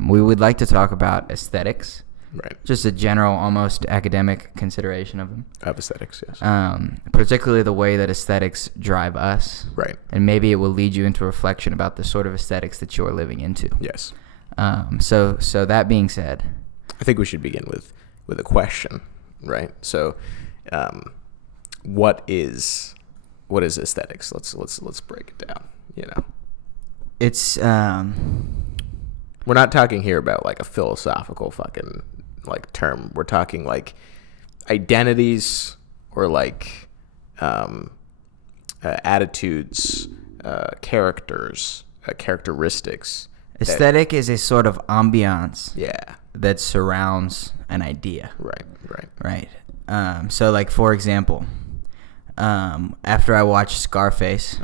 we would like to talk about aesthetics. Right. Just a general, almost academic consideration of them. Of aesthetics, yes. Particularly the way that aesthetics drive us. Right. And maybe it will lead you into reflection about the sort of aesthetics that you're living into. Yes. So that being said, I think we should begin with a question, right? So, what is aesthetics? Let's break it down. You know, it's we're not talking here about like a philosophical fucking like term. We're talking like identities or like attitudes, characters, characteristics. Aesthetic is a sort of ambiance. Yeah. That surrounds an idea. Right. So like, for example, after I watch Scarface,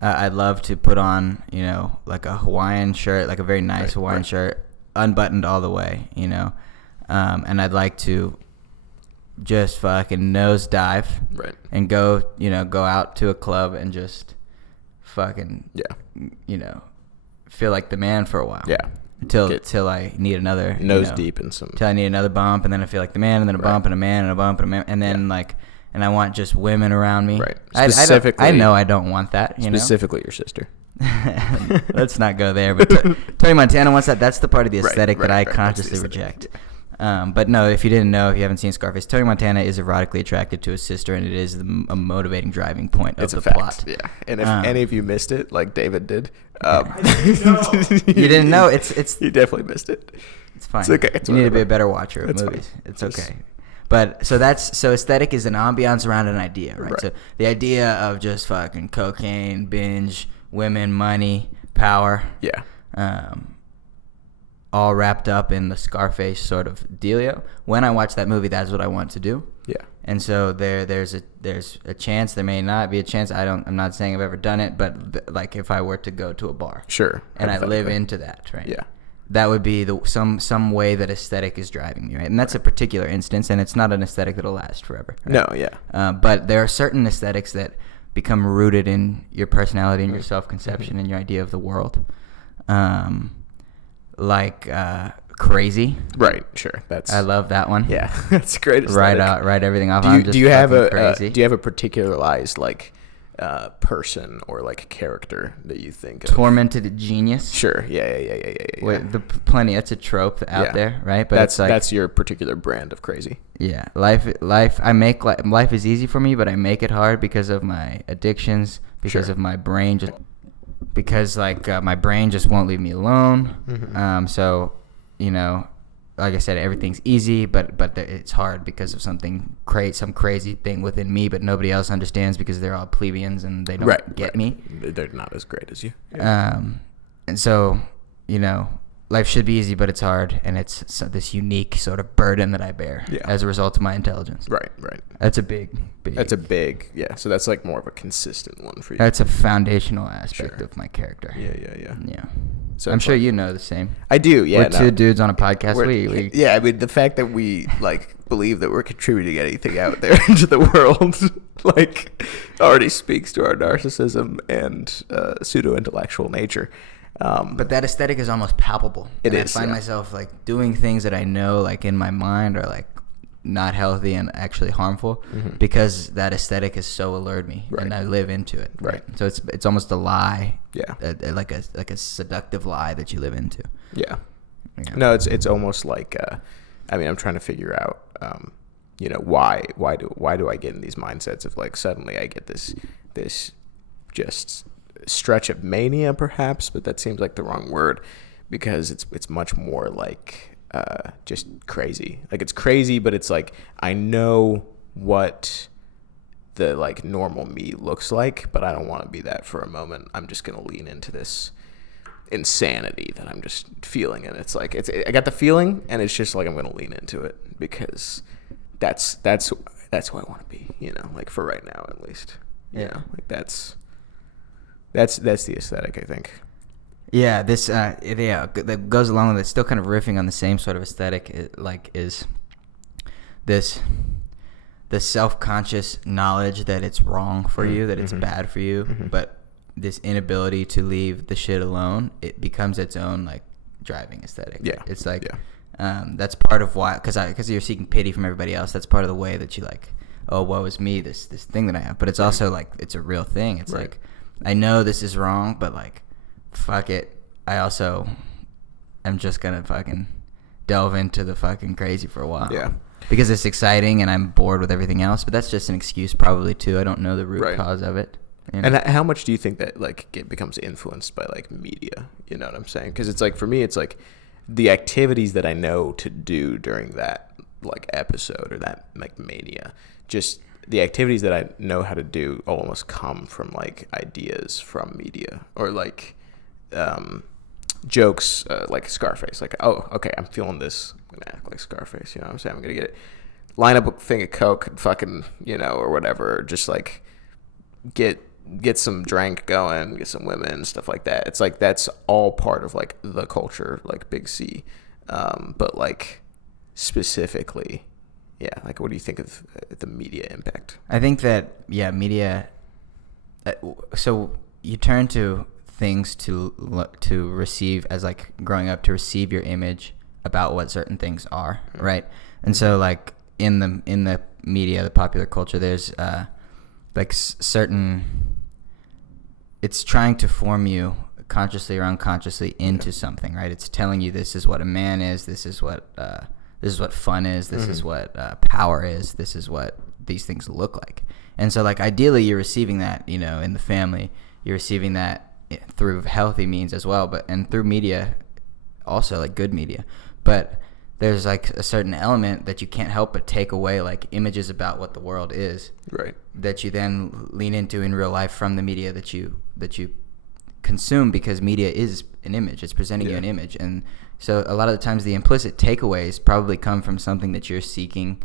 I'd love to put on, like a Hawaiian shirt, like a very nice Hawaiian shirt, unbuttoned all the way, and I'd like to just fucking nosedive and go out to a club and just fucking, feel like the man for a while. Yeah. Till I need another nose deep in some. Till I need another bump, and then I feel like the man, and then a bump, and a man, and a bump, and a man, and then and I want just women around me. Right. I know I don't want that. Specifically, your sister. Let's not go there. But Tony Montana wants that. That's the part of the aesthetic that I consciously reject. But no, if you didn't know, if you haven't seen Scarface, Tony Montana is erotically attracted to his sister, and it is a motivating driving point of the plot. Yeah, and if any of you missed it, like David did, you didn't know. It's you definitely missed it. It's fine. It's okay. You need to be a better watcher of movies. Fine. It's okay. But so aesthetic is an ambiance around an idea, right? So the idea of just fucking cocaine, binge, women, money, power. Yeah. All wrapped up in the Scarface sort of dealio. When I watch that movie, that's what I want to do. Yeah. And so there's a chance, there may not be a chance. I'm not saying I've ever done it, but like if I were to go to a bar, sure, and I live into that, right? Yeah. That would be some way that aesthetic is driving me, right? And that's a particular instance, and it's not an aesthetic that'll last forever. Right? No, yeah. But there are certain aesthetics that become rooted in your personality and your self-conception and your idea of the world. Like crazy. Right, sure. I love that one. Yeah, that's great aesthetic. Write everything off. Do you have a particularized like person or like character that you think of? Tormented genius. Sure. Yeah. Plenty. That's a trope out there, right? But that's your particular brand of crazy. Yeah, life. Life is easy for me, but I make it hard because of my addictions, because of my brain, because my brain just won't leave me alone. Mm-hmm. So, like I said, everything's easy, but it's hard because of some crazy thing within me, but nobody else understands because they're all plebeians and they don't get me. They're not as great as you. Yeah. And so, life should be easy, but it's hard, and it's this unique sort of burden that I bear as a result of my intelligence. Right. That's a big. That's a big, yeah. So that's like more of a consistent one for you. That's a foundational aspect of my character. Yeah. So I'm sure you know the same. I do, yeah. We're two dudes on a podcast. Yeah, I mean, the fact that we believe that we're contributing anything out there into the world, already speaks to our narcissism and pseudo-intellectual nature. But that aesthetic is almost palpable. I find myself doing things that I know in my mind are not healthy and actually harmful because that aesthetic has so allured me and I live into it. Right. So it's almost a lie. Yeah. Like a seductive lie that you live into. Yeah. No, it's almost like I'm trying to figure out why do I get in these mindsets of suddenly I get this just stretch of mania perhaps, but that seems like the wrong word because it's much more just crazy. It's crazy, but it's I know what the normal me looks like, but I don't want to be that for a moment. I'm just going to lean into this insanity that I'm just feeling, and it's I got the feeling, and it's just I'm going to lean into it because that's who I want to be, for right now at least. That's the aesthetic, I think. Yeah, that goes along with it. Still kind of riffing on the same sort of aesthetic, is this the self-conscious knowledge that it's wrong for you, that it's bad for you, but this inability to leave the shit alone, it becomes its own driving aesthetic. Yeah. It's like that's part of why, because you're seeking pity from everybody else. That's part of the way that you like, oh, woe is me, this thing that I have. But it's also like it's a real thing. It's like, I know this is wrong, but like, fuck it. I also am just gonna fucking delve into the fucking crazy for a while. Yeah. Because it's exciting and I'm bored with everything else. But that's just an excuse probably too. I don't know the root cause of it. You know? And how much do you think that like it becomes influenced by like media? You know what I'm saying? Because it's like, for me, it's like the activities that I know to do during that like episode or that like mania, just the activities that I know how to do almost come from like ideas from media or like jokes, like Scarface. Like, oh, okay, I'm feeling this. I'm gonna act like Scarface. You know what I'm saying? I'm gonna get it. Line up a thing of Coke and fucking, you know, or whatever. Just like get some drink going, get some women and stuff like that. It's like that's all part of like the culture, like Big C. But like specifically, yeah, like what do you think of the media impact? I think that media. So you turn to things to receive as like growing up to receive your image about what certain things are, right? And so like in the media, the popular culture, there's like certain. It's trying to form you consciously or unconsciously into something, right? It's telling you this is what a man is. This is what fun is. This is what power is. This is what these things look like. And so, like, ideally, you're receiving that, you know, in the family. You're receiving that through healthy means as well, and through media, also like good media. But there's like a certain element that you can't help but take away, like images about what the world is, right? That you then lean into in real life from the media that you consume, because media is an image. It's presenting you an image, and so a lot of the times the implicit takeaways probably come from something that you're seeking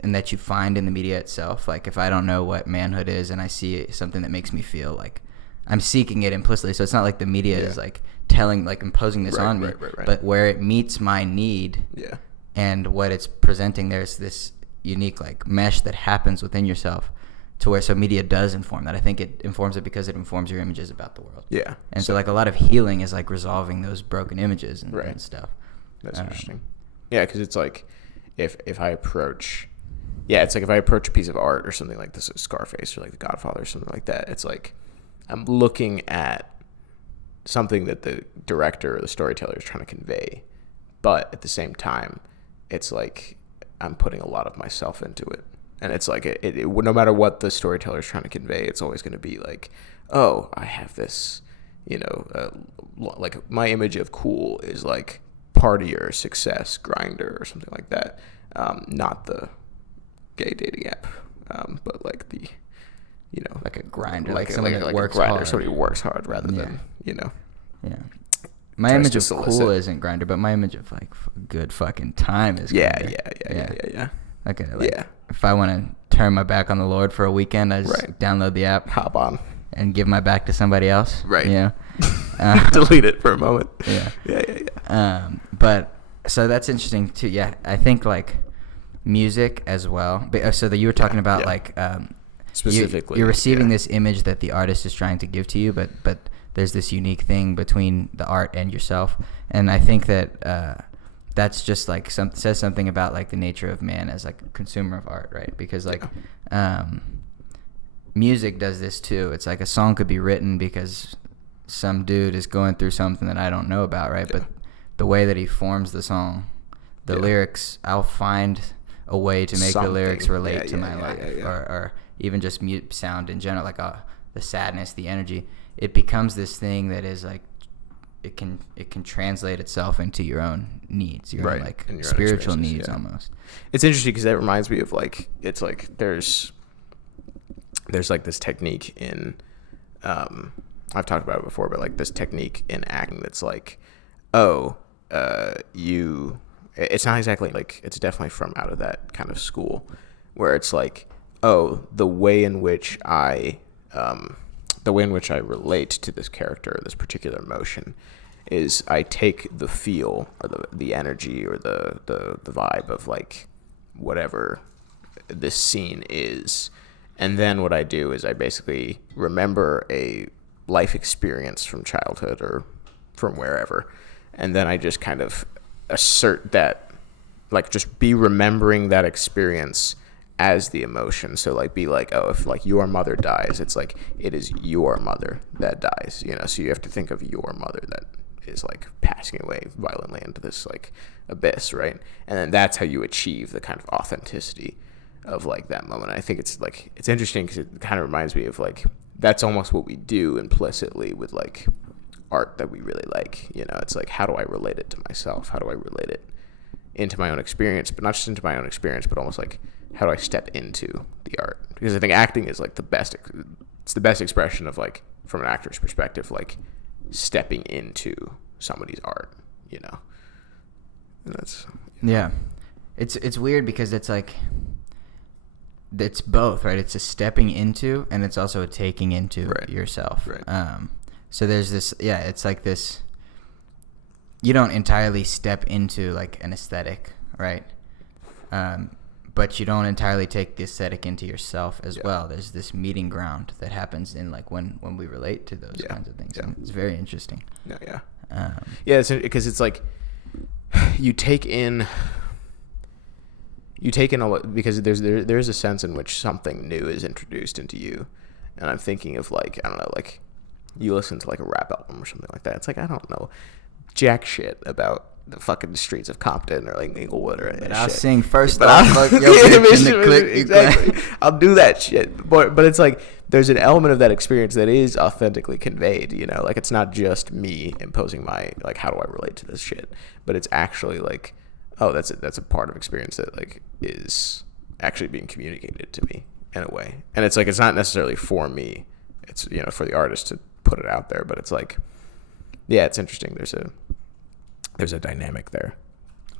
and that you find in the media itself. Like if I don't know what manhood is and I see something that makes me feel like I'm seeking it implicitly, so it's not like the media is like telling, like imposing this on me, but where it meets my need and what it's presenting, there's this unique like mesh that happens within yourself to where, so media does inform that. I think it informs it because it informs your images about the world. Yeah. And so like a lot of healing is like resolving those broken images and stuff. That's interesting. Yeah, because it's like if I approach, it's like if I approach a piece of art or something like this, Scarface or like The Godfather or something like that, it's like I'm looking at something that the director or the storyteller is trying to convey, but at the same time, it's like I'm putting a lot of myself into it. And it's like it no matter what the storyteller is trying to convey, it's always going to be like, oh, I have this, you know, like my image of cool is like partier, success, grinder, or something like that. Not the gay dating app, but like the, you know, like a grinder, like someone that works a grinder, hard. somebody who works hard rather than, you know. Yeah. My image of cool isn't grinder, but my image of like good fucking time is grinder. Yeah. Okay, if I want to turn my back on the Lord for a weekend, I just download the app, hop on, and give my back to somebody else. Right. Yeah. Delete it for a moment. Yeah. But so that's interesting too. Yeah, I think like music as well. So that you were talking about like specifically, you're receiving this image that the artist is trying to give to you, but there's this unique thing between the art and yourself, and I think that. That's just like says something about like the nature of man as like a consumer of art, right? Because like music does this too. It's like a song could be written because some dude is going through something that I don't know about, right? But the way that he forms the song, the lyrics, I'll find a way to make the lyrics relate to my life, or even just sound in general, like the sadness, the energy. It becomes this thing that is like, it can translate itself into your own needs, your own like your spiritual needs almost. It's interesting because that reminds me of like, it's like there's like this technique in I've talked about it before, but like this technique in acting that's like, it's not exactly like, it's definitely from out of that kind of school where it's like, the way in which I relate to this character or this particular emotion is I take the feel or the energy or the vibe of like whatever this scene is, and then what I do is I basically remember a life experience from childhood or from wherever, and then I just kind of assert that, like, just be remembering that experience as the emotion. So like, be like, oh, if like your mother dies, it's like, it is your mother that dies, you know? So you have to think of your mother that is like passing away violently into this like abyss, right? And then that's how you achieve the kind of authenticity of like that moment. I think it's like, it's interesting because it kind of reminds me of like, that's almost what we do implicitly with like art that we really like, you know? It's like, how do I relate it to myself? How do I relate it into my own experience? But not just into my own experience, but almost like, how do I step into the art? Because I think acting is like it's the best expression of like, from an actor's perspective, like stepping into somebody's art, you know? And that's, yeah. It's weird because it's like, it's both, right? It's a stepping into, and it's also a taking into yourself. Right. So there's this, it's like this, you don't entirely step into like an aesthetic, right? But you don't entirely take the aesthetic into yourself as well. There's this meeting ground that happens in like when we relate to those kinds of things. And it's very interesting. Yeah. It's because it's like you take in a lot, because there's a sense in which something new is introduced into you. And I'm thinking of like, I don't know, like you listen to like a rap album or something like that. It's like, I don't know jack shit about the fucking streets of Compton or like Inglewood or anything. I'll sing first. Exactly. I'll do that shit. But it's like there's an element of that experience that is authentically conveyed. You know, like it's not just me imposing my like, how do I relate to this shit? But it's actually like, oh, that's a part of experience that like is actually being communicated to me in a way. And it's like, it's not necessarily for me. It's, you know, for the artist to put it out there. But it's like, yeah, it's interesting. There's a dynamic there.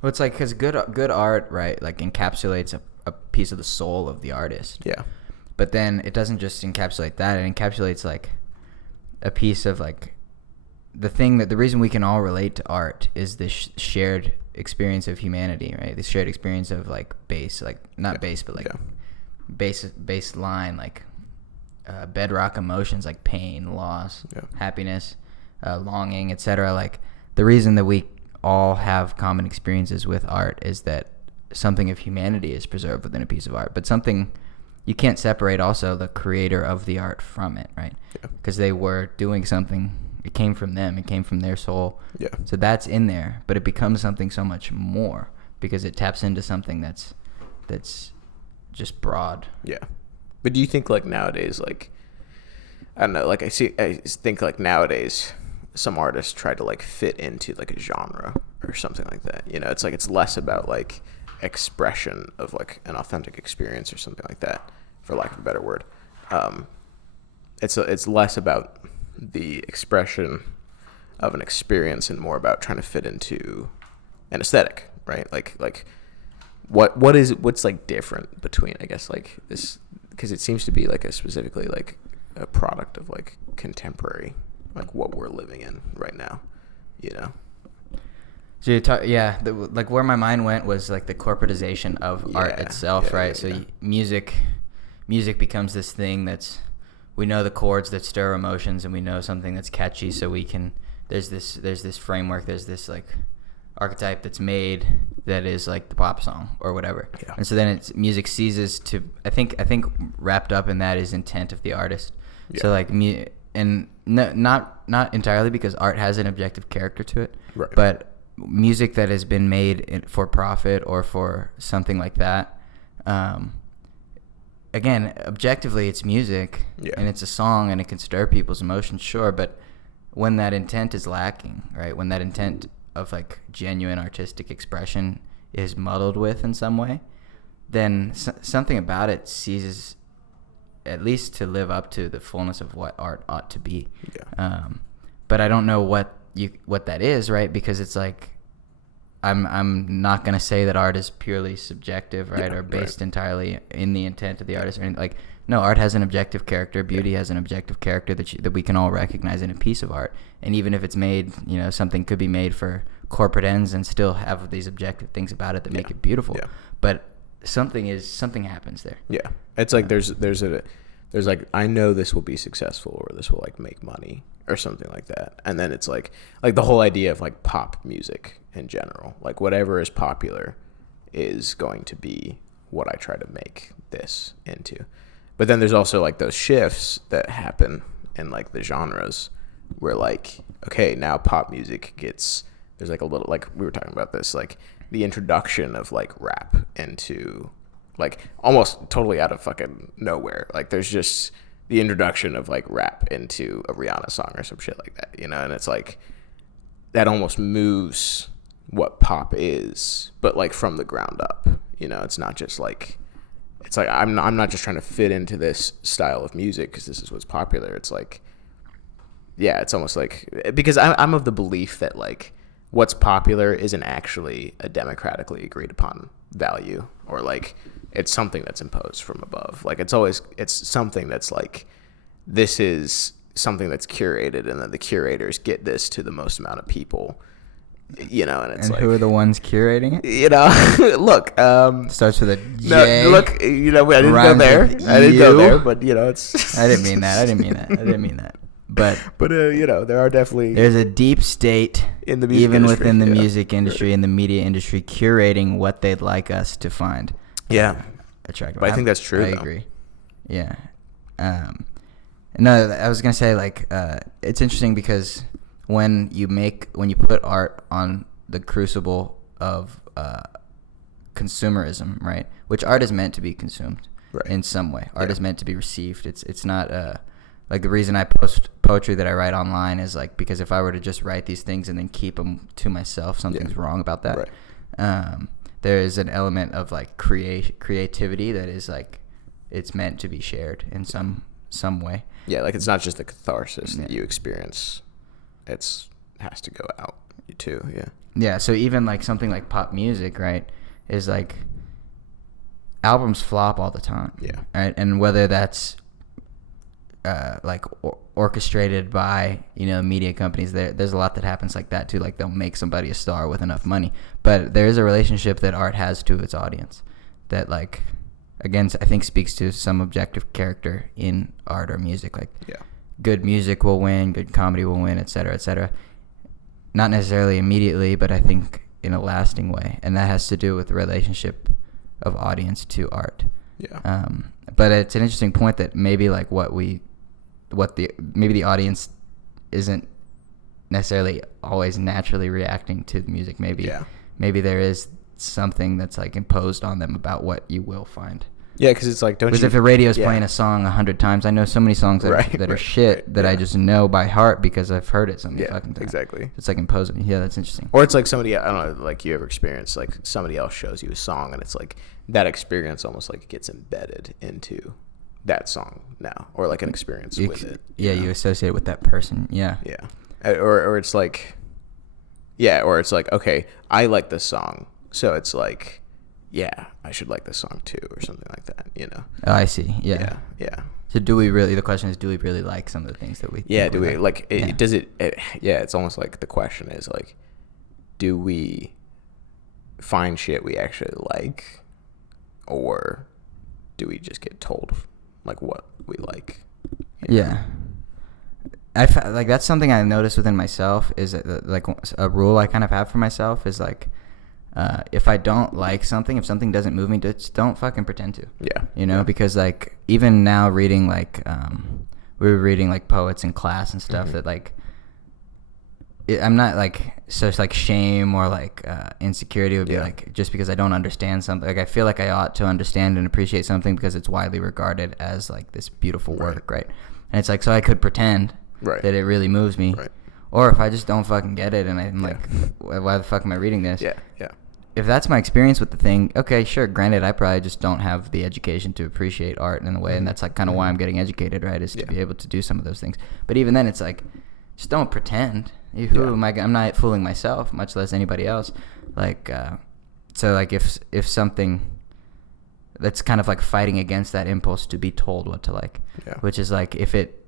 Well, it's like, because good art, right, like encapsulates a piece of the soul of the artist. Yeah. But then it doesn't just encapsulate that. It encapsulates like a piece of like the reason we can all relate to art is this shared experience of humanity, right? This shared experience of like base, like not base, but like baseline, like bedrock emotions like pain, loss, happiness, longing, etc. Like the reason that we all have common experiences with art is that something of humanity is preserved within a piece of art, but something you can't separate also the creator of the art from it, right? Because they were doing something, it came from them, it came from their soul. So that's in there, but it becomes something so much more because it taps into something that's just broad. But do you think like nowadays, like, I don't know, like I think like nowadays some artists try to like fit into like a genre or something like that, you know? It's like, it's less about like expression of like an authentic experience or something like that, for lack of a better word. It's less about the expression of an experience and more about trying to fit into an aesthetic, right? Like what's like different between, I guess, like this, because it seems to be like a specifically like a product of like contemporary, like what we're living in right now, you know? So you talk, like where my mind went was like the corporatization of art itself, right? So music becomes this thing that's, we know the chords that stir emotions, and we know something that's catchy, so we can, there's this framework, there's this like archetype that's made that is like the pop song or whatever. And so then music ceases to, I think wrapped up in that is intent of the artist. So like and not entirely, because art has an objective character to it, but music that has been made for profit or for something like that, again, objectively it's music, and it's a song, and it can stir people's emotions, sure, but when that intent is lacking, right, when that intent of like genuine artistic expression is muddled with in some way, then something about it ceases at least to live up to the fullness of what art ought to be. But I don't know what that is, right? Because it's like, I'm not going to say that art is purely subjective, right? Or based entirely in the intent of the artist or anything. Like, no, art has an objective character. Beauty has an objective character that we can all recognize in a piece of art. And even if it's made, you know, something could be made for corporate ends and still have these objective things about it that make it beautiful. But something happens there. It's like there's like, I know this will be successful, or this will like make money, or something like that. And then it's like the whole idea of like pop music in general, like whatever is popular is going to be what I try to make this into. But then there's also like those shifts that happen in like the genres where like, okay, now pop music gets, there's like a little, like we were talking about this, like the introduction of like rap into like almost totally out of fucking nowhere. Like there's just the introduction of like rap into a Rihanna song or some shit like that, you know? And it's like, that almost moves what pop is, but like from the ground up, you know? It's not just like, it's like, I'm not just trying to fit into this style of music because this is what's popular. It's like, yeah, it's almost like, because I'm of the belief that like what's popular isn't actually a democratically agreed upon value, or like it's something that's imposed from above. Like it's something that's like, this is something that's curated, and then the curators get this to the most amount of people, you know? And it's and like, who are the ones curating it? you know, look, starts with a J. no, look, you know, I didn't go there. I didn't go there, but you know, it's. I didn't mean that. But you know, there are definitely, there's a deep state in the music even industry, within the yeah. music industry and the media industry curating what they'd like us to find attractive. But I think that's true. I agree. Yeah. No, I was gonna say like it's interesting because when you put art on the crucible of consumerism, right? Which art is meant to be consumed in some way. Art is meant to be received. It's not like the reason I post poetry that I write online is like because if I were to just write these things and then keep them to myself, something's wrong about that. Right. There is an element of like creativity that is like it's meant to be shared in some way. Yeah, like it's not just the catharsis that you experience. Has to go out too. Yeah. Yeah. So even like something like pop music, right, is like albums flop all the time. Yeah. Right, and whether that's like orchestrated by media companies, there's a lot that happens like that too. Like they'll make somebody a star with enough money, but there is a relationship that art has to its audience that like again I think speaks to some objective character in art or music. Like good music will win, good comedy will win, etc., etc. Not necessarily immediately, but I think in a lasting way, and that has to do with the relationship of audience to art. Yeah. But it's an interesting point that maybe like maybe the audience isn't necessarily always naturally reacting to the music. Maybe there is something that's like imposed on them about what you will find. Yeah, because it's like, if the radio's playing a song 100 times, I know so many songs that are shit that I just know by heart because I've heard it so many fucking times. Exactly. It's like imposing. Yeah, that's interesting. Or it's like somebody, I don't know, like you ever experienced like somebody else shows you a song and it's like that experience almost like gets embedded into that song now, or like an experience with it. You associate it with that person. Yeah. Yeah. Or it's like, or it's like, okay, I like this song, so it's like, yeah, I should like this song too, or something like that, you know? Oh, I see. Yeah. Yeah. So the question is, do we really like some of the things that we do we like it, does it, it's almost like the question is like, do we find shit we actually like, or do we just get told like what we like? Yeah. Like that's something I noticed within myself is that, like a rule I kind of have for myself is like, if I don't like something, if something doesn't move me, just don't fucking pretend to. Yeah. Because like even now reading like we were reading like poets in class and stuff that like I'm not like so it's like shame or like insecurity would be like just because I don't understand something. Like I feel like I ought to understand and appreciate something because it's widely regarded as like this beautiful work, right? And it's like so I could pretend that it really moves me. Right. Or if I just don't fucking get it and I'm like, why the fuck am I reading this? Yeah. If that's my experience with the thing, okay, sure. Granted, I probably just don't have the education to appreciate art in a way, and that's like kind of why I'm getting educated, right? Is to be able to do some of those things. But even then, it's like, just don't pretend. Who am I? I'm not fooling myself, much less anybody else. Like, so like if something that's kind of like fighting against that impulse to be told what to like, which is like if it,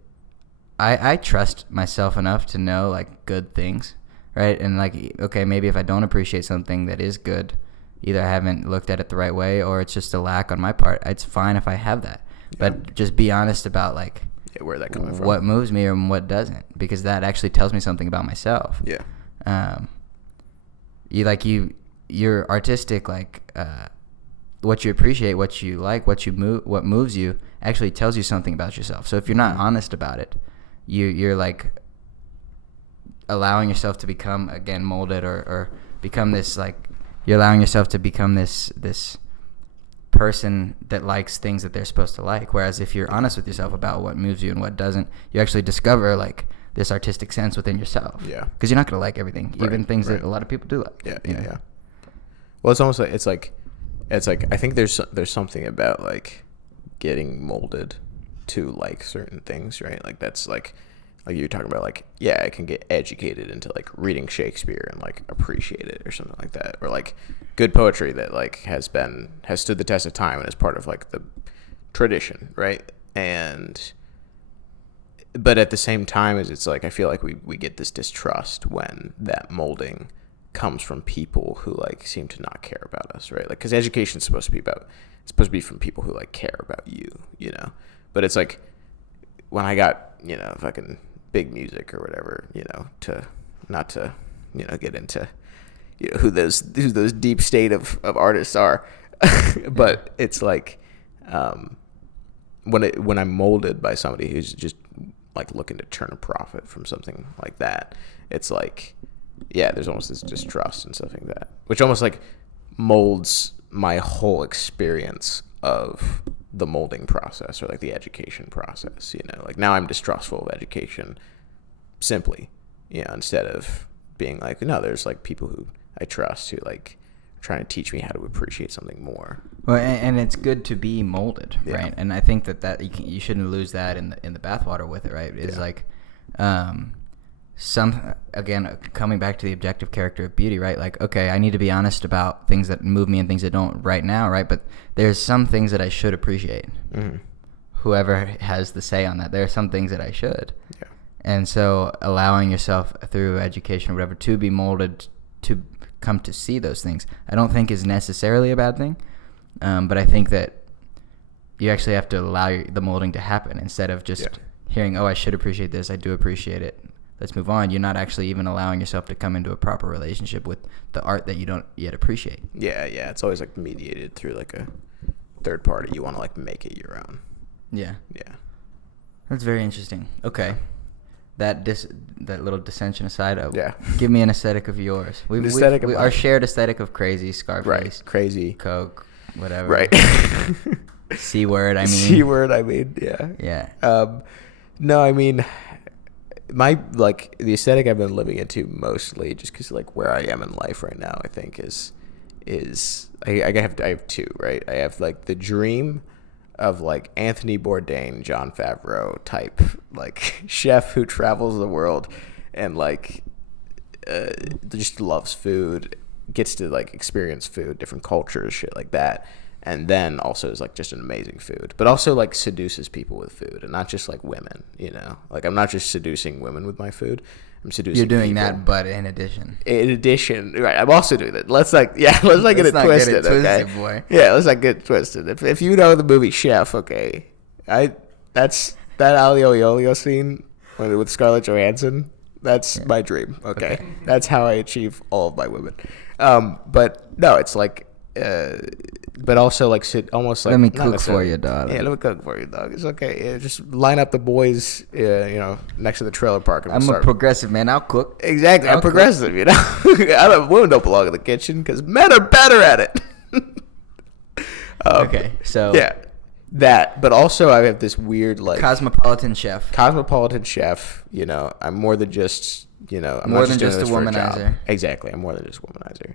I trust myself enough to know like good things. Right, and like, okay, maybe if I don't appreciate something that is good, either I haven't looked at it the right way or it's just a lack on my part. It's fine if I have that, but just be honest about like, where that coming from? What moves me and what doesn't, because that actually tells me something about myself. Yeah. You're artistic, what you appreciate, what you like, what moves you actually tells you something about yourself. So if you're not honest about it, you're like allowing yourself to become, again, molded or become this, like, you're allowing yourself to become this person that likes things that they're supposed to like. Whereas if you're honest with yourself about what moves you and what doesn't, you actually discover like this artistic sense within yourself. Yeah. Because you're not going to like everything, even things that a lot of people do like. Yeah. Well, it's almost like it's like I think there's something about like getting molded to like certain things, right? Like that's like you're talking about, like, yeah, I can get educated into like reading Shakespeare and like appreciate it or something like that, or like good poetry that like has stood the test of time and is part of like the tradition, right? But at the same time, as it's like I feel like we get this distrust when that molding comes from people who like seem to not care about us, right? Like, because education is supposed to be from people who like care about you, you know. But it's like when I got, you know, fucking big music or whatever, you know, not to you know get into, you know, who those deep state of artists are, but it's like when I'm molded by somebody who's just like looking to turn a profit from something like that, it's like, yeah, there's almost this distrust and stuff like that, which almost like molds my whole experience of the molding process or like the education process, you know. Like now I'm distrustful of education simply, you know, instead of being like, no, there's like people who I trust who like are trying to teach me how to appreciate something more. Well, and it's good to be molded, right? And I think that you shouldn't lose that in the bathwater with it, right? It's like again, coming back to the objective character of beauty, right? Like, okay, I need to be honest about things that move me and things that don't right now, right? But there's some things that I should appreciate. Mm-hmm. Whoever has the say on that, there are some things that I should. Yeah. And so allowing yourself through education or whatever to be molded to come to see those things, I don't think is necessarily a bad thing. But I think that you actually have to allow the molding to happen instead of just hearing, oh, I should appreciate this. I do appreciate it. Let's move on. You're not actually even allowing yourself to come into a proper relationship with the art that you don't yet appreciate. Yeah. It's always like mediated through like a third party. You want to like make it your own. Yeah. That's very interesting. Okay. That little dissension aside, give me an aesthetic of yours. Our shared aesthetic of crazy, Scarface. Right. Crazy. Coke, whatever. Right. C-word, yeah. Yeah. No, I mean, my, like, the aesthetic I've been living into mostly just because, like, where I am in life right now, I think is I have two, right? I have, like, the dream of, like, Anthony Bourdain, Jon Favreau type, like, chef who travels the world and, like, just loves food, gets to, like, experience food, different cultures, shit like that. And then also is, like, just an amazing food. But also, like, seduces people with food. And not just, like, women, you know? Like, I'm not just seducing women with my food. I'm seducing You're doing people. That, but in addition. Right. I'm also doing that. Let's not get it twisted, okay? Boy. Yeah, let's not get it twisted. If you know the movie Chef, okay, that's that Alio Olio scene with Scarlett Johansson. That's my dream, okay? That's how I achieve all of my women. But, no, it's, like... but also like almost like let me cook for you, dog. Yeah, let me cook for you, dog. It's okay. Yeah, just line up the boys, you know, next to the trailer park. And I'm a progressive man. I'll cook. Exactly, I'm progressive. You know, women don't belong in the kitchen because men are better at it. Okay, so yeah, that. But also, I have this weird like cosmopolitan chef. You know, I'm more than just I'm more not than just a womanizer. Exactly, I'm more than just a womanizer.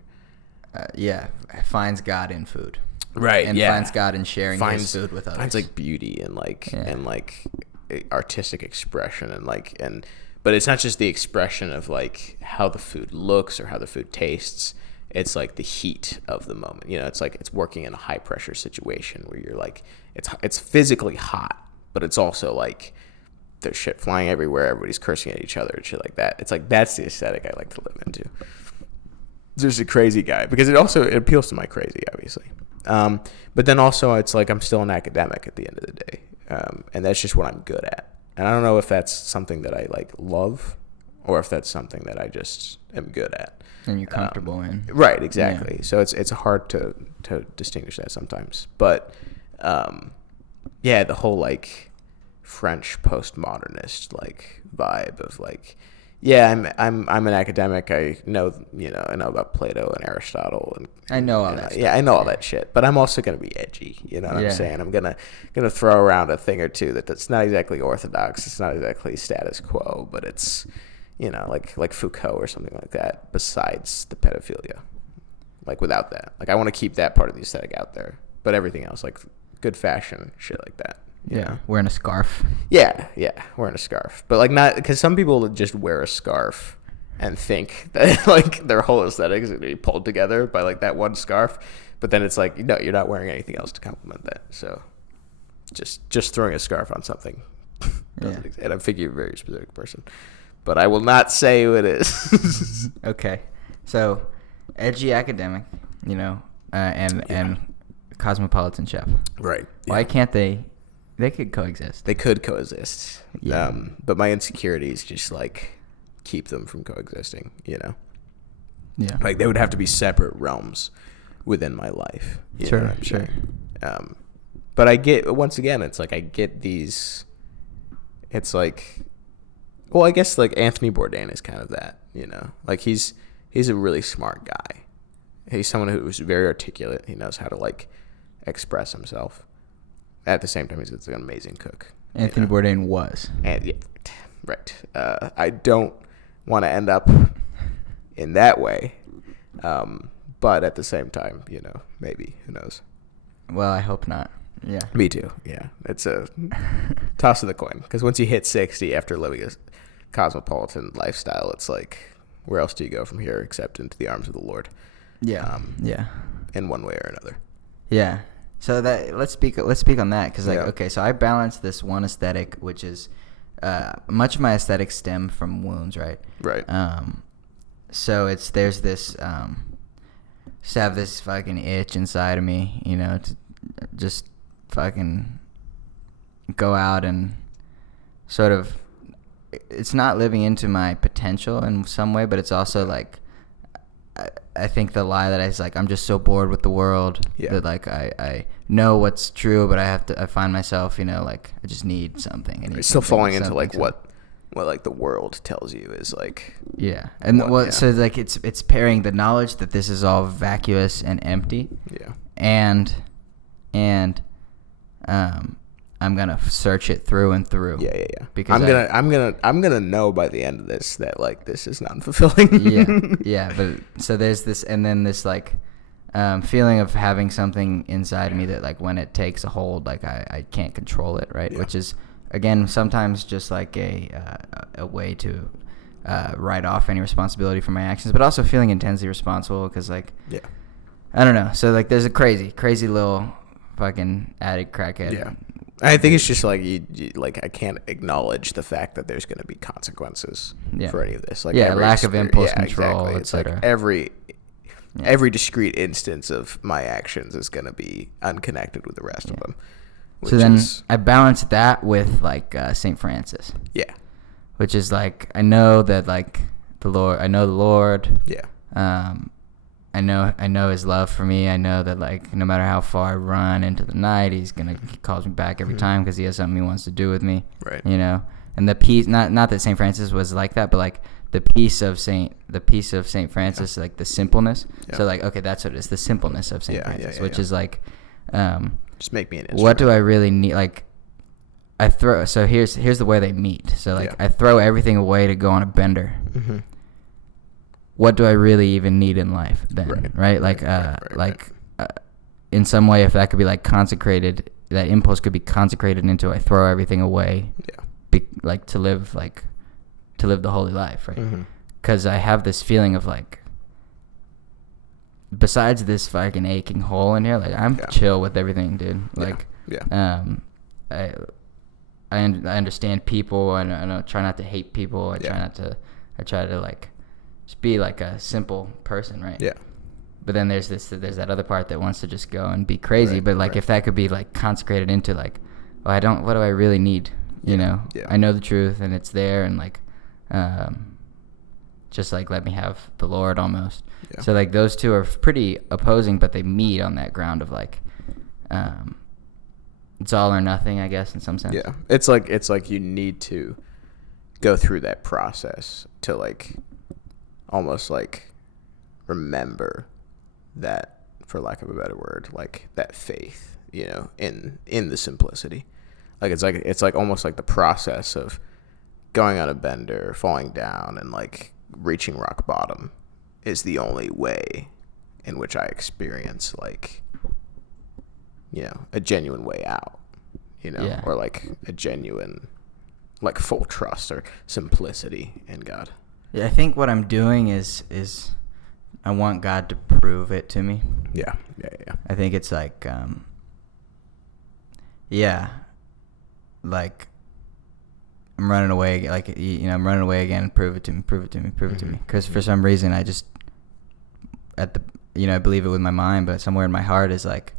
Finds God in food. Right, and finds God in sharing his food with others. Finds like beauty and like artistic expression and but it's not just the expression of like how the food looks or how the food tastes. It's like the heat of the moment. You know, it's like it's working in a high pressure situation where you're like it's physically hot, but it's also like there's shit flying everywhere. Everybody's cursing at each other and shit like that. It's like that's the aesthetic I like to live into. Just a crazy guy because it appeals to my crazy, obviously. But then also it's like I'm still an academic at the end of the day, and that's just what I'm good at. And I don't know if that's something that I like love, or if that's something that I just am good at. And you're comfortable in. Right, exactly. Yeah. So it's hard to distinguish that sometimes. But yeah, the whole like French postmodernist like vibe of like, yeah, I'm an academic. I know about Plato and Aristotle, and I know all that. Yeah, I know all that shit. But I'm also gonna be edgy. You know what I'm saying? I'm gonna throw around a thing or two that's not exactly orthodox. It's not exactly status quo, but it's like Foucault or something like that. Besides the pedophilia, like without that, like I want to keep that part of the aesthetic out there, but everything else, like good fashion, shit like that. Yeah, wearing a scarf. Yeah, wearing a scarf. But, like, not... Because some people just wear a scarf and think that, like, their whole aesthetic is going to be pulled together by, like, that one scarf. But then it's like, no, you're not wearing anything else to complement that. So, just throwing a scarf on something doesn't exist. And I figure you're a very specific person. But I will not say who it is. Okay. So, edgy academic, and cosmopolitan chef. Right. Why can't they... They could coexist. They could coexist. Yeah. But my insecurities just, like, keep them from coexisting, Yeah. Like, they would have to be separate realms within my life. Sure. But I get, once again, it's like I get these, it's like, well, I guess, like, Anthony Bourdain is kind of that, Like, he's a really smart guy. He's someone who's very articulate. He knows how to, like, express himself. At the same time, he's an amazing cook. Anthony Bourdain was. And yeah, right. I don't want to end up in that way. But at the same time, maybe. Who knows? Well, I hope not. Yeah. Me too. Yeah. It's a toss of the coin. Because once you hit 60 after living a cosmopolitan lifestyle, it's like, where else do you go from here except into the arms of the Lord? Yeah. In one way or another. Yeah. So that let's speak on that because okay, so I balance this one aesthetic, which is much of my aesthetics stem from wounds, right? Right. So there's this just have this fucking itch inside of me, to just fucking go out and sort of. It's not living into my potential in some way, but it's also like. I think the lie that I'm just so bored with the world that like I know what's true, but I find myself, like I just need something. You're still falling into like what like the world tells you is like. Yeah. And so like it's pairing the knowledge that this is all vacuous and empty. Yeah. And I'm gonna search it through and through. Yeah. Because I'm gonna know by the end of this that like this is not fulfilling. yeah. But so there's this, and then this like feeling of having something inside me that like when it takes a hold, like I can't control it, right? Yeah. Which is again sometimes just like a way to write off any responsibility for my actions, but also feeling intensely responsible because like I don't know. So like there's a crazy little fucking addict crackhead. Yeah. I think it's just like you like I can't acknowledge the fact that there's going to be consequences for any of this. Like lack of impulse control, exactly. It's like every discrete instance of my actions is going to be unconnected with the rest of them. So then I balance that with like St. Francis. Yeah. Which is like I know that like the Lord. Yeah. I know his love for me. I know that like no matter how far I run into the night, he calls me back every time because he has something he wants to do with me. Right. And the peace, not that St. Francis was like that, but like the peace of St. Francis, like the simpleness. Yeah. So like okay, that's what it is, the simpleness of St. Francis, which is like, just make me an instrument. What do I really need? Like I throw. So here's the way they meet. So like I throw everything away to go on a bender. Mm-hmm. What do I really even need in life then, right? Like, in some way, if that could be like consecrated, that impulse could be consecrated into I throw everything away, to live the holy life, right? Because I have this feeling of like, besides this fucking aching hole in here, like I'm chill with everything, dude. Like, I understand people, and I try not to hate people. I try to like. Be like a simple person, right? Yeah. But then there's that other part that wants to just go and be crazy. But like if that could be like consecrated into like, what do I really need you know. I know the truth and it's there, and like just like let me have the Lord almost. So like those two are pretty opposing, but they meet on that ground of like it's all or nothing, I guess, in some sense. Yeah, it's like you need to go through that process to like almost like remember that, for lack of a better word, like that faith, you know, in the simplicity. Like it's like almost like the process of going on a bender, falling down, and like reaching rock bottom is the only way in which I experience like, you know, a genuine way out, you know, or like a genuine, like full trust or simplicity in God. Yeah, I think what I'm doing is I want God to prove it to me. Yeah. I think it's like, like I'm running away, like, you know, I'm running away again. Prove it to me. Because for some reason, I just you know, I believe it with my mind, but somewhere in my heart is like,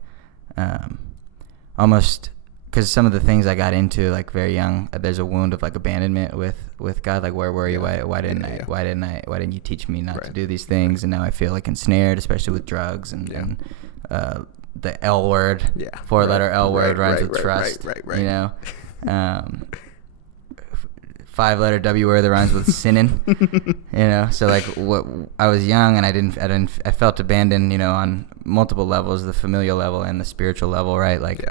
almost, because some of the things I got into like very young, there's a wound of like abandonment with God. Like, where were you? Why didn't you teach me not to do these things? And now I feel like ensnared, especially with drugs and the L word, 4-letter L word rhymes with trust. You know. 5-letter W word that rhymes with sinning, you know. So like, what I was young and I felt abandoned, you know, on multiple levels, the familial level and the spiritual level, right? Like,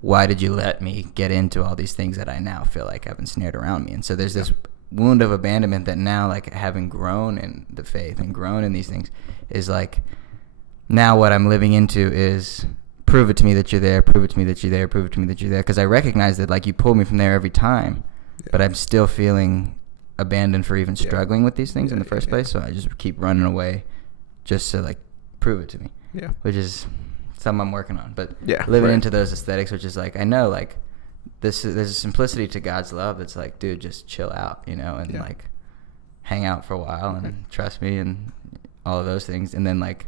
why did you let me get into all these things that I now feel like have ensnared around me? And so there's this wound of abandonment that now, like, having grown in the faith and grown in these things, is like, now what I'm living into is prove it to me that you're there, prove it to me that you're there, prove it to me that you're there, because I recognize that like you pull me from there every time. But I'm still feeling abandoned for even struggling with these things in the first place. So I just keep running away just to like prove it to me. Yeah. Which is something I'm working on. But living into those aesthetics, which is like, I know like there's a simplicity to God's love that's like, dude, just chill out, you know, and like hang out for a while and trust me and all of those things. And then like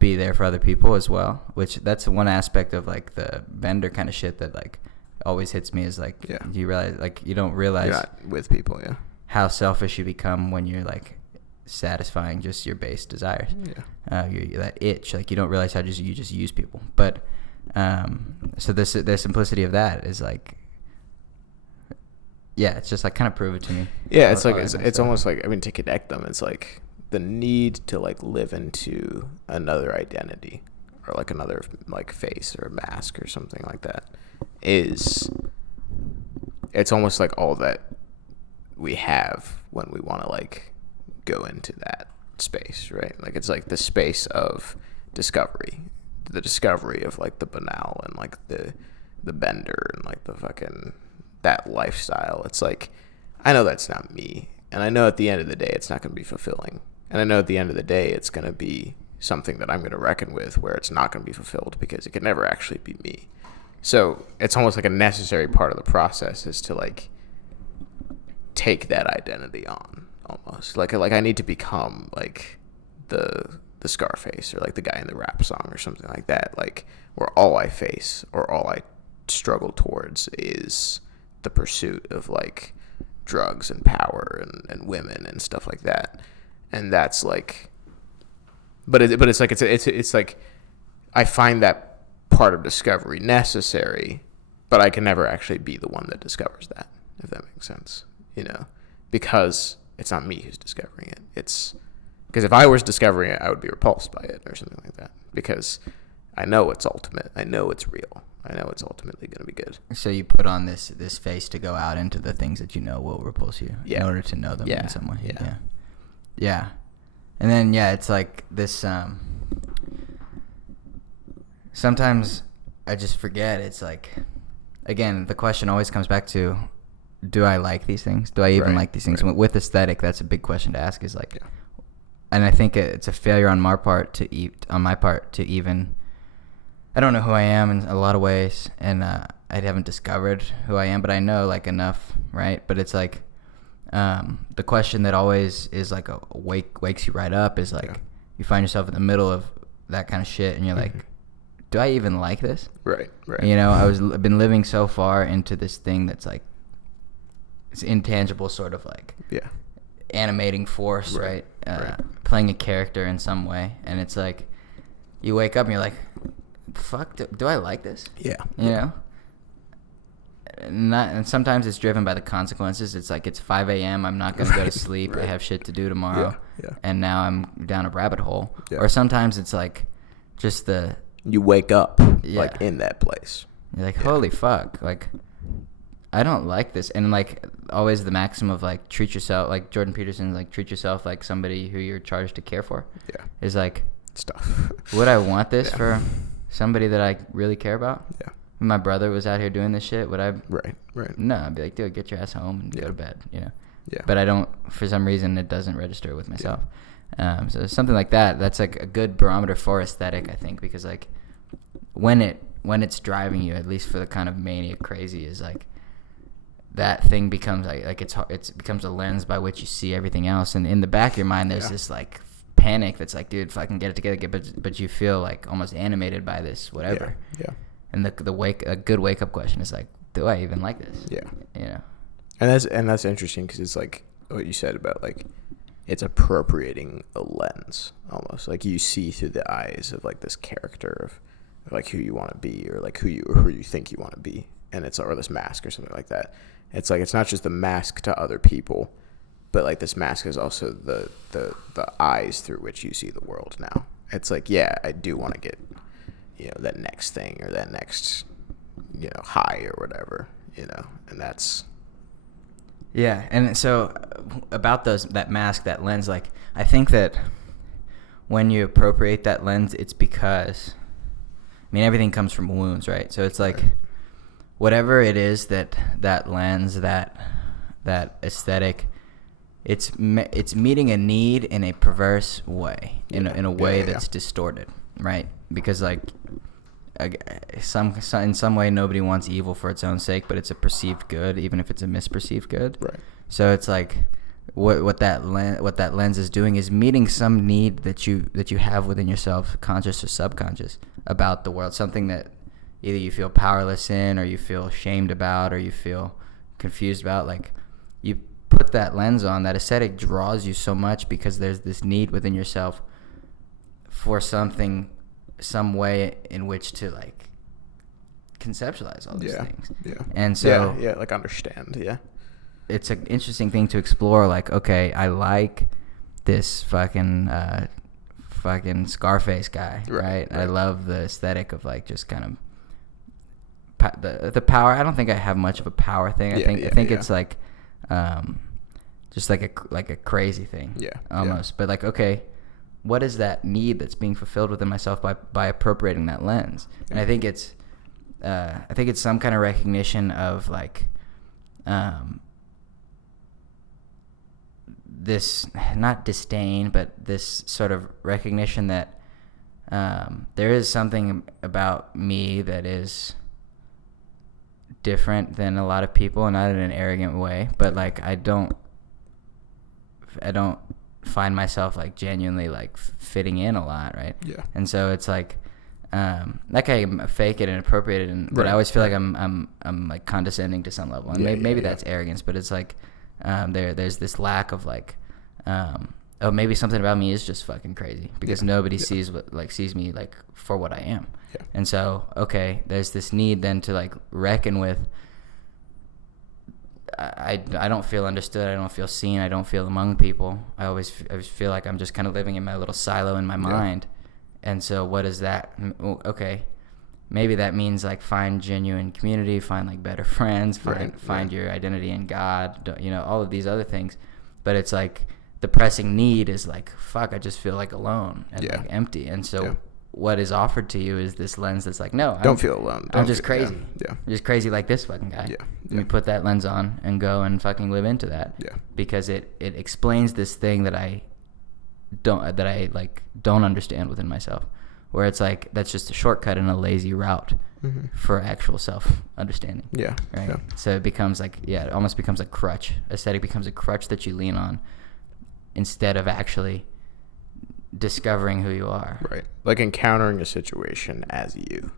be there for other people as well, which that's one aspect of like the vendor kind of shit that like always hits me, is like, you realize, like, you don't realize you're not with people, how selfish you become when you're like satisfying just your base desires. That itch, like, you don't realize how you just use people. But so the simplicity of that is like, it's just like kind of prove it to me. It's like it's almost like, I mean, to connect them, it's like the need to like live into another identity or like another like face or a mask or something like that. It's almost like all that we have when we want to like go into that space, right? Like, it's like the space of discovery, the discovery of like the banal and like the bender and like the fucking that lifestyle. It's like, I know that's not me, and I know at the end of the day it's not going to be fulfilling, and I know at the end of the day it's going to be something that I'm going to reckon with, where it's not going to be fulfilled because it can never actually be me. So it's almost like a necessary part of the process is to like take that identity on, almost like I need to become like the Scarface or like the guy in the rap song or something like that, like where all I face or all I struggle towards is the pursuit of like drugs and power and women and stuff like that. And that's like, but it's like it's like I find that part of discovery necessary, but I can never actually be the one that discovers that, if that makes sense, you know, because it's not me who's discovering it. It's because if I was discovering it, I would be repulsed by it or something like that, because I know it's ultimate. I know it's real. I know it's ultimately going to be good. So you put on this face to go out into the things that you know will repulse you in order to know them in some way. Yeah. And then, it's like this, sometimes I just forget. It's like, again, the question always comes back to, do I like these things? Do I even like these things? With aesthetic, that's a big question to ask, is like, and I think it's a failure on my part to even, I don't know who I am in a lot of ways, and I haven't discovered who I am, but I know like enough, right? But it's like, the question that always is like wakes you right up is like, you find yourself in the middle of that kind of shit, and you're like, do I even like this? Right. You know, I've been living so far into this thing that's like intangible sort of like animating force, right? Playing a character in some way, and it's like you wake up and you're like, fuck, do I like this? Yeah. You know? And sometimes it's driven by the consequences. It's like it's 5 a.m. I'm not going to go to sleep. I have shit to do tomorrow. And now I'm down a rabbit hole. Or sometimes it's like just you wake up like in that place. You're like, holy fuck. Like, I don't like this. And like always the maxim of like treat yourself, like Jordan Peterson's like treat yourself like somebody who you're charged to care for. Is like stuff. Would I want this for somebody that I really care about? Yeah. When my brother was out here doing this shit, would I? Right. No, I'd be like, dude, get your ass home and go to bed, you know? Yeah. But I don't, for some reason, it doesn't register with myself. So something like that, that's like a good barometer for aesthetic, I think, because like when it's driving you, at least for the kind of mania crazy, is like that thing becomes like it becomes a lens by which you see everything else. And in the back of your mind, there's this like panic that's like, dude, fucking get it together. But you feel like almost animated by this, whatever. Yeah. And a good wake up question is like, do I even like this? Yeah. You know. And that's interesting because it's like what you said about like it's appropriating a lens almost, like you see through the eyes of like this character of like who you want to be or like who you think you want to be, and it's or this mask or something like that. It's like it's not just the mask to other people, but like this mask is also the eyes through which you see the world now. It's like, yeah, I do want to get, you know, that next thing or that next, you know, high or whatever, you know, and that's. Yeah. And so about that mask, that lens, like I think that when you appropriate that lens, it's because, I mean, everything comes from wounds, right? So it's like whatever it is that lens, that aesthetic, it's meeting a need in a perverse way, in a way that's distorted, right? Because like in some way nobody wants evil for its own sake, but it's a perceived good, even if it's a misperceived good. Right. So it's like what that lens is doing is meeting some need that you have within yourself, conscious or subconscious, about the world, something that either you feel powerless in, or you feel shamed about, or you feel confused about. Like you put that lens on, that aesthetic draws you so much because there's this need within yourself for something, some way in which to like conceptualize all these things. Yeah. And so like understand. Yeah. It's an interesting thing to explore. Like, okay, I like this fucking Scarface guy, right? I love the aesthetic of like just kind of the power. I don't think I have much of a power thing. I think it's like just like a crazy thing. Yeah. Almost. But like, okay, what is that need that's being fulfilled within myself by appropriating that lens? And I think it's some kind of recognition of like this, not disdain, but this sort of recognition that there is something about me that is different than a lot of people, and not in an arrogant way, but like I don't find myself like genuinely like fitting in a lot, right? Yeah. And so it's like like I fake it and appropriate it, but I always feel like I'm like condescending to some level, and maybe that's arrogance, but it's like there's this lack of like maybe something about me is just fucking crazy because nobody sees me like for what I am. Yeah. And so okay, there's this need then to like reckon with I don't feel understood, I don't feel seen, I don't feel among people. I always feel like I'm just kind of living in my little silo in my mind. And so what is that? Okay, maybe that means like find genuine community, find like better friends, find your identity in God, you know, all of these other things. But it's like the pressing need is like, fuck, I just feel like alone and like empty. And so what is offered to you is this lens that's like, no, don't feel alone. I'm just crazy. I'm just crazy like this fucking guy. Let me put that lens on and go and fucking live into that. Yeah. Because it explains this thing that I don't understand within myself, where it's like that's just a shortcut and a lazy route for actual self understanding. Yeah. Right. Yeah. So it becomes like it almost becomes a crutch. Aesthetic becomes a crutch that you lean on instead of actually discovering who you are. Right. Like encountering a situation as you.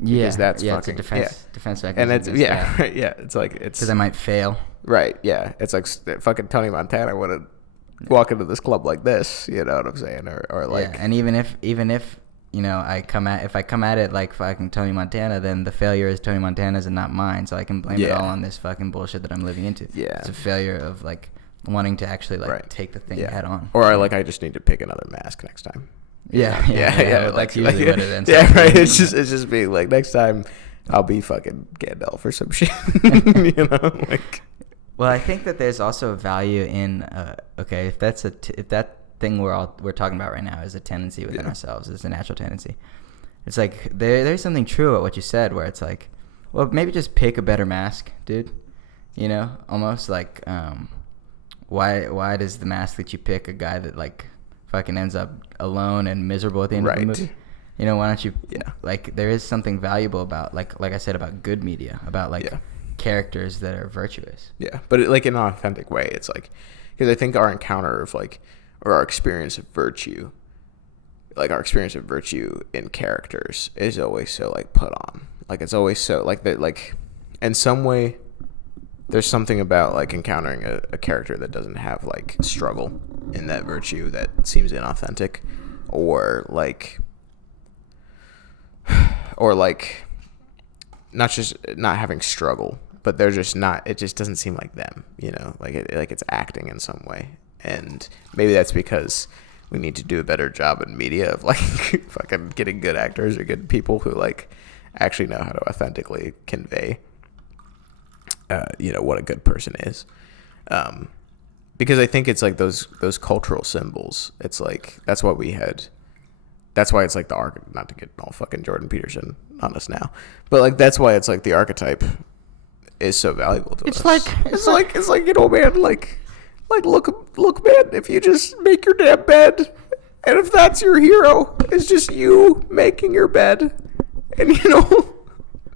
Yeah. Because that's fucking, it's a defense mechanism. And it's right. Yeah. It's like it's because I might fail. Right. Yeah. It's like fucking Tony Montana wouldn't walk into this club like this. You know what I'm saying? Or like. Yeah, and even if you know, if I come at it like fucking Tony Montana, then the failure is Tony Montana's and not mine. So I can blame it all on this fucking bullshit that I'm living into. Yeah. It's a failure of like wanting to actually like take the thing head on. Or I just need to pick another mask next time. Yeah. That's usually what it ends up. Yeah, right. It's just being like, next time I'll be fucking Gandalf or some shit. You know, like. Well, I think that there's also a value in okay, if that thing we're talking about right now is a tendency within ourselves, it's a natural tendency. It's like there's something true about what you said, where it's like, well, maybe just pick a better mask, dude. You know, almost like why does the mask that you pick a guy that like fucking ends up alone and miserable at the end of the movie? You know, why don't you like, there is something valuable about like I said, about good media, about like characters that are virtuous. Yeah, but like in an authentic way. It's like, because I think our encounter of like, or our experience of virtue, like our experience of virtue in characters is always so like put on. Like it's always so like that, like in some way there's something about like encountering a character that doesn't have like struggle in that virtue that seems inauthentic, or like not just not having struggle, but they're just not, it just doesn't seem like them, you know, like it's acting in some way. And maybe that's because we need to do a better job in media of like fucking getting good actors or good people who like actually know how to authentically convey you know, what a good person is. Because I think it's like those cultural symbols. It's like that's what we had. That's why it's like the not to get all fucking Jordan Peterson on us now, but like that's why it's like the archetype is so valuable to us. It's like you know, man, like look, man, if you just make your damn bed, and if that's your hero, it's just you making your bed, and you know.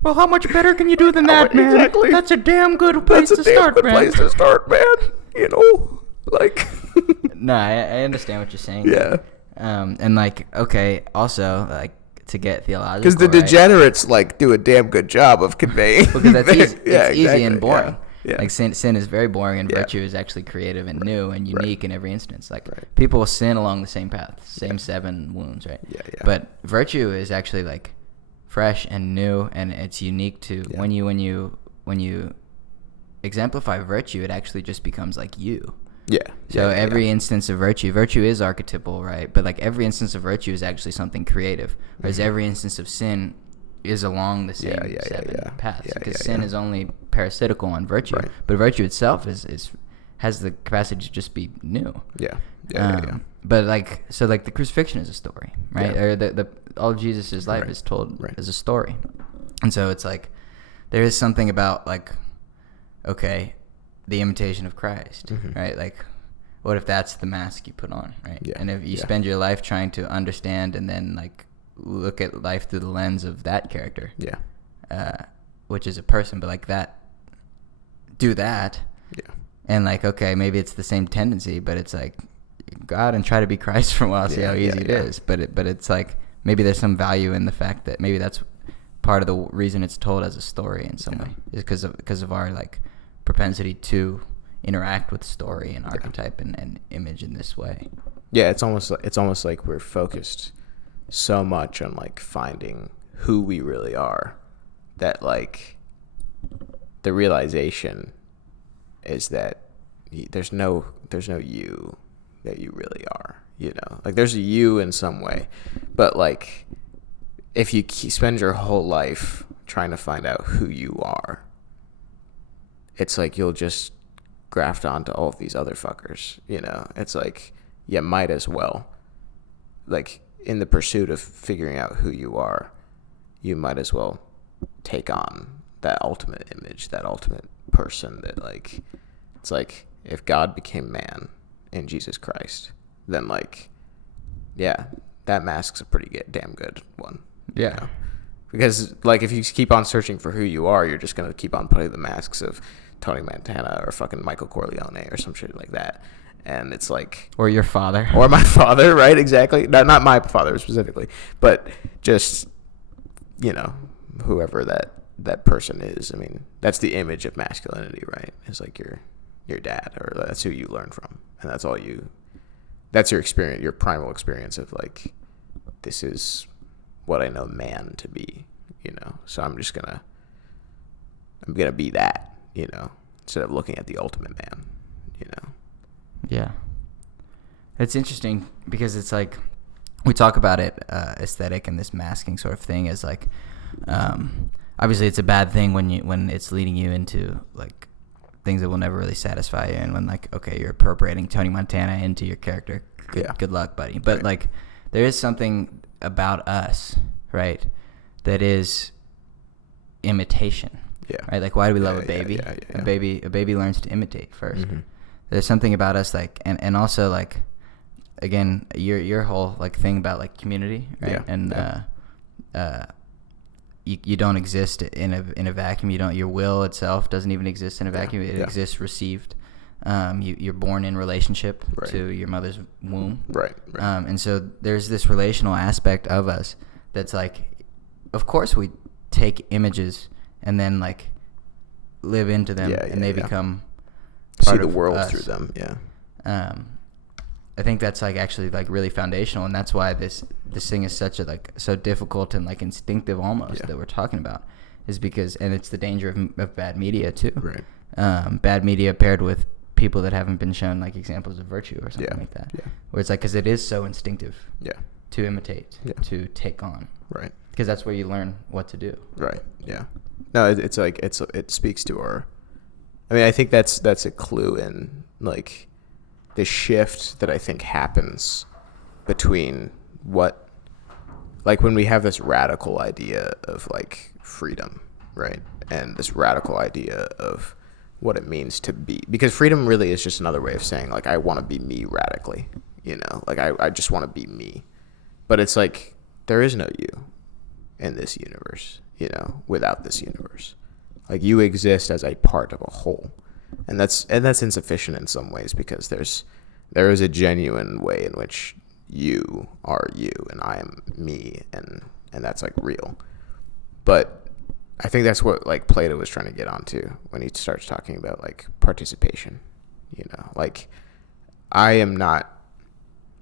Well, how much better can you do than that, man? Exactly. That's a damn good place to start, man. Place to start, man. You know, like. No, I understand what you're saying. Yeah. And like, okay, also like to get theological, because the degenerates like do a damn good job of conveying. Because that's easy. It's easy and boring. Yeah. Like sin is very boring, and virtue is actually creative and new and unique in every instance. Like people will sin along the same path, same 7 wounds, right? Yeah. But virtue is actually like fresh and new, and it's unique to when you exemplify virtue, it actually just becomes like you. So every instance of virtue is archetypal, right? But like every instance of virtue is actually something creative, whereas every instance of sin is along the same 7 paths, because sin is only parasitical on virtue, but virtue itself has the capacity to just be new. But like, so like the crucifixion is a story, right? Or the all of Jesus's life is told as a story. And so it's like, there is something about like, okay, the imitation of Christ, right? Like, what if that's the mask you put on, right? And if you spend your life trying to understand and then like look at life through the lens of that character, which is a person, but like do that, and like, okay, maybe it's the same tendency, but it's like, go out and try to be Christ for a while, see how easy it is. But it's like, maybe there's some value in the fact that maybe that's part of the reason it's told as a story in some way, is because of our like propensity to interact with story and archetype and image in this way. It's almost like we're focused so much on like finding who we really are, that like the realization is that there's no you that you really are, you know, like there's a you in some way, but like if you spend your whole life trying to find out who you are, it's like you'll just graft onto all of these other fuckers, you know. It's like, you might as well, like in the pursuit of figuring out who you are, you might as well take on that ultimate image, that ultimate person, that like, it's like if God became man in Jesus Christ, then like, that mask's a pretty damn good one. You know? Because like if you keep on searching for who you are, you're just gonna keep on putting the masks of Tony Montana or fucking Michael Corleone or some shit like that, and it's like, or your father, or my father, right? Exactly. Not my father specifically, but just, you know, whoever that that person is. I mean, that's the image of masculinity, right? It's like your dad, or that's who you learn from, and that's your experience, your primal experience of like, this is what I know man to be, So I'm gonna be that, instead of looking at the ultimate man, Yeah. It's interesting because it's like, we talk about it, aesthetic and this masking sort of thing is like, obviously it's a bad thing when it's leading you into like things that will never really satisfy you, and when like, okay, you're appropriating Tony Montana into your character. Good luck, buddy. But right. Like, there is something about us, right, that is imitation. Yeah. Right. Like, why do we love a baby? Yeah. A baby learns to imitate first. Mm-hmm. There's something about us, like, and also like, again, your whole like thing about like community, right? Yeah. And you don't exist in a vacuum. Your will itself doesn't even exist in a vacuum. It exists received. You're born in relationship to your mother's womb. Right. And so there's this relational aspect of us that's like, of course we take images and then like live into them, and they become see the world us. Through them. Yeah. I think that's like actually like really foundational, and that's why this thing is such a like so difficult and like instinctive almost that we're talking about, is because, and it's the danger of bad media too. Right. Bad media paired with people that haven't been shown like examples of virtue or something like that. Yeah. Where it's like, because it is so instinctive. Yeah. To imitate. Yeah. To take on. Right. Because that's where you learn what to do. Right. Yeah. No, it's like it speaks to our. I mean, I think that's a clue in like the shift that I think happens between what, like when we have this radical idea of like freedom, right? And this radical idea of what it means to be, because freedom really is just another way of saying like, I want to be me radically, like I just want to be me. But it's like, there is no you in this universe, without this universe. Like, you exist as a part of a whole. And that's insufficient in some ways, because there is a genuine way in which you are you and I am me, and that's like real. But I think that's what like Plato was trying to get onto when he starts talking about like participation. Like, I am not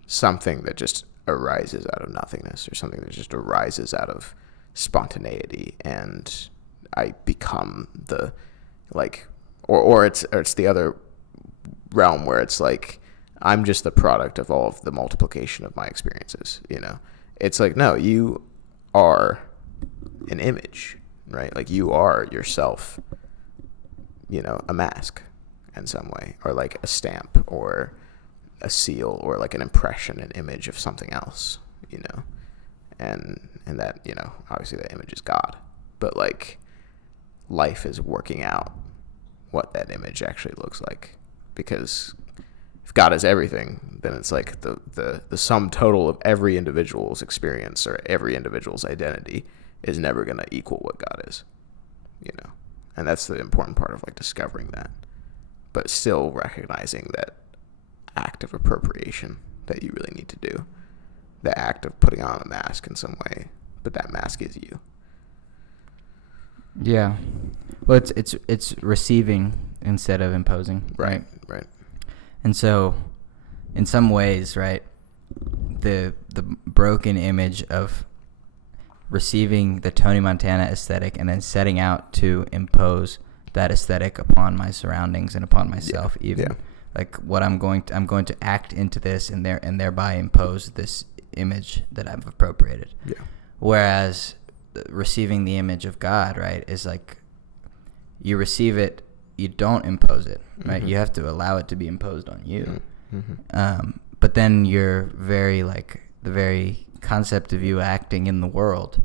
something that just arises out of nothingness, or something that just arises out of spontaneity, and I become the like, or it's the other realm where it's like, I'm just the product of all of the multiplication of my experiences. It's like, no, you are an image, right? Like, you are yourself, a mask in some way, or like a stamp, or a seal, or like an impression, an image of something else, and that, obviously that image is God, but like, life is working out what that image actually looks like, because if God is everything, then it's like the sum total of every individual's experience or every individual's identity is never going to equal what God is, and that's the important part of like discovering that, but still recognizing that act of appropriation that you really need to do, the act of putting on a mask in some way, but that mask is you. Yeah. Well, it's receiving instead of imposing. Right. And so, in some ways, right, the broken image of receiving the Tony Montana aesthetic and then setting out to impose that aesthetic upon my surroundings and upon myself, like what I'm going to act into this and thereby impose this image that I've appropriated. Yeah. Whereas receiving the image of God, right, is like, you receive it, you don't impose it, right? Mm-hmm. You have to allow it to be imposed on you. Mm-hmm. But then you're very like, the very concept of you acting in the world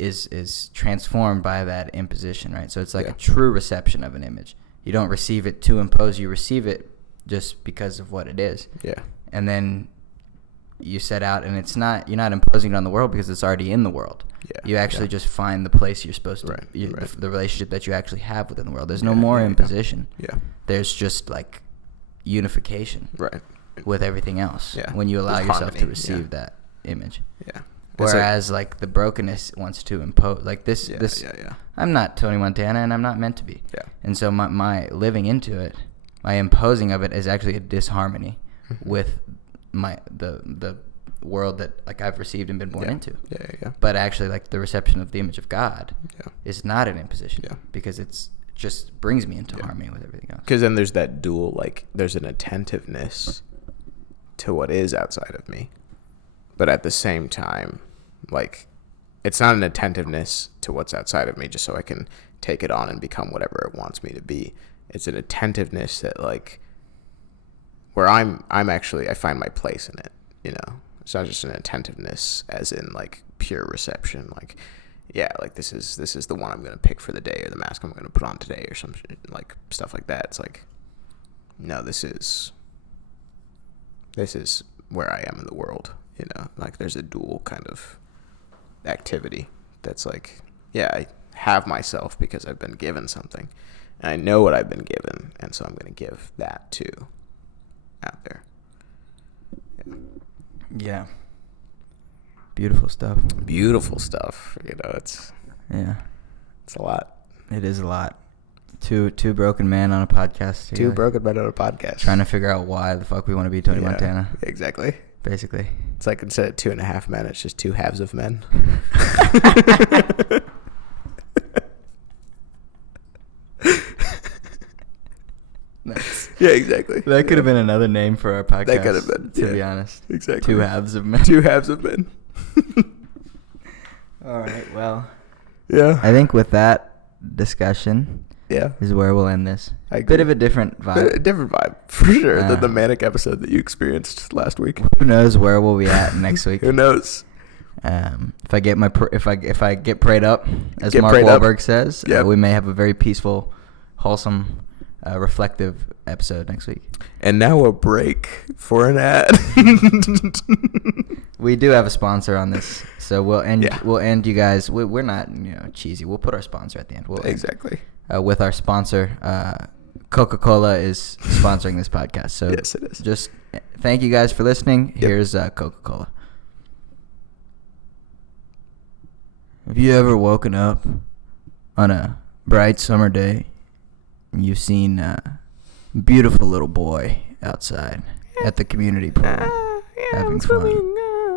is transformed by that imposition, right? So it's like a true reception of an image. You don't receive it to impose, you receive it just because of what it is. Yeah. And then you set out, and you're not imposing it on the world because it's already in the world. Yeah. You actually just find the place you're supposed to, the relationship that you actually have within the world. There's no more imposition. Yeah. There's just like unification. Right. With everything else. Yeah. When you allow yourself to receive that image. Yeah. Whereas like the brokenness wants to impose like this. I'm not Tony Montana, and I'm not meant to be. Yeah. And so my living into it, my imposing of it is actually a disharmony with the world that like I've received and been born into. Yeah. But actually, like the reception of the image of God is not an imposition because it's just brings me into harmony with everything else. Because then there's that dual, like there's an attentiveness to what is outside of me, but at the same time, like it's not an attentiveness to what's outside of me just so I can take it on and become whatever it wants me to be. It's an attentiveness that like where I'm actually I find my place in it. You know, it's not just an attentiveness as in like pure reception, like like this is the one I'm gonna pick for the day, or the mask I'm gonna put on today, or some like stuff like that. It's like, no, this is where I am in the world. You know, like there's a dual kind of activity that's like, I have myself because I've been given something, and I know what I've been given, and so I'm gonna give that too out there. Yeah. Beautiful stuff. Beautiful stuff. You know, it's a lot. It is a lot. Two broken men on a podcast. Two broken men on a podcast. Trying to figure out why the fuck we want to be Tony Montana. Exactly. Basically. It's like instead of 2.5 men, it's just two halves of men. Nice. Yeah, exactly. That could have been another name for our podcast. That could have been, to be honest. Exactly. Two halves of men. Two halves of men. All right. Well. Yeah. I think with that discussion. Yeah. Is where we'll end this. I agree. Bit of a different vibe. A different vibe, for sure, than the manic episode that you experienced last week. Who knows where we'll be at next week? Who knows? If I get if I get prayed up, as Mark Wahlberg says, we may have a very peaceful, wholesome, reflective episode next week. And now a break for an ad. We do have a sponsor on this, so we'll end. We'll end you guys. We're not cheesy. We'll put our sponsor at the end. Exactly. With our sponsor, Coca-Cola is sponsoring this podcast. So yes, it is. Just thank you guys for listening. Yep. Here's Coca-Cola. Have you ever woken up on a bright summer day and you've seen a beautiful little boy outside at the community pool having fun?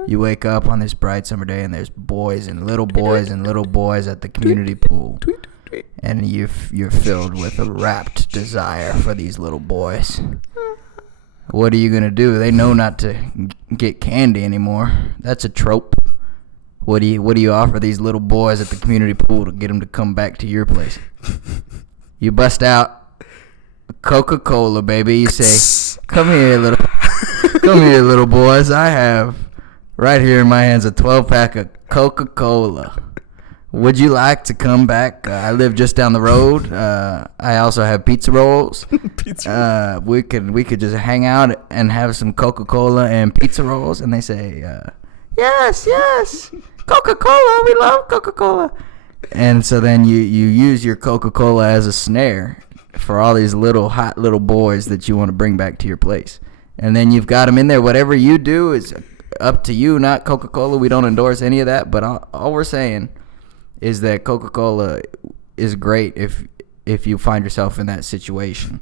You wake up on this bright summer day and there's boys and little boys at the community pool. And you're filled with a rapt desire for these little boys. What are you going to do? They know not to get candy anymore. That's a trope. What do you offer these little boys at the community pool to get them to come back to your place? You bust out Coca-Cola, baby. You say, come here, little boys. I have right here in my hands a 12-pack of Coca-Cola. Would you like to come back? I live just down the road. I also have pizza rolls. We could just hang out and have some Coca-Cola and pizza rolls. And they say, yes, Coca-Cola. We love Coca-Cola. And so then you use your Coca-Cola as a snare for all these hot little boys that you want to bring back to your place. And then you've got them in there. Whatever you do is up to you, not Coca-Cola. We don't endorse any of that. But all we're saying is that Coca-Cola is great if you find yourself in that situation.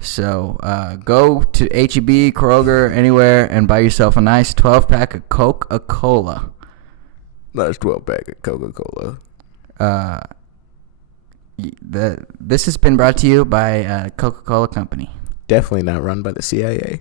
So go to H-E-B, Kroger, anywhere, and buy yourself a nice 12-pack of Coca-Cola. Nice 12-pack of Coca-Cola. This has been brought to you by Coca-Cola Company. Definitely not run by the CIA.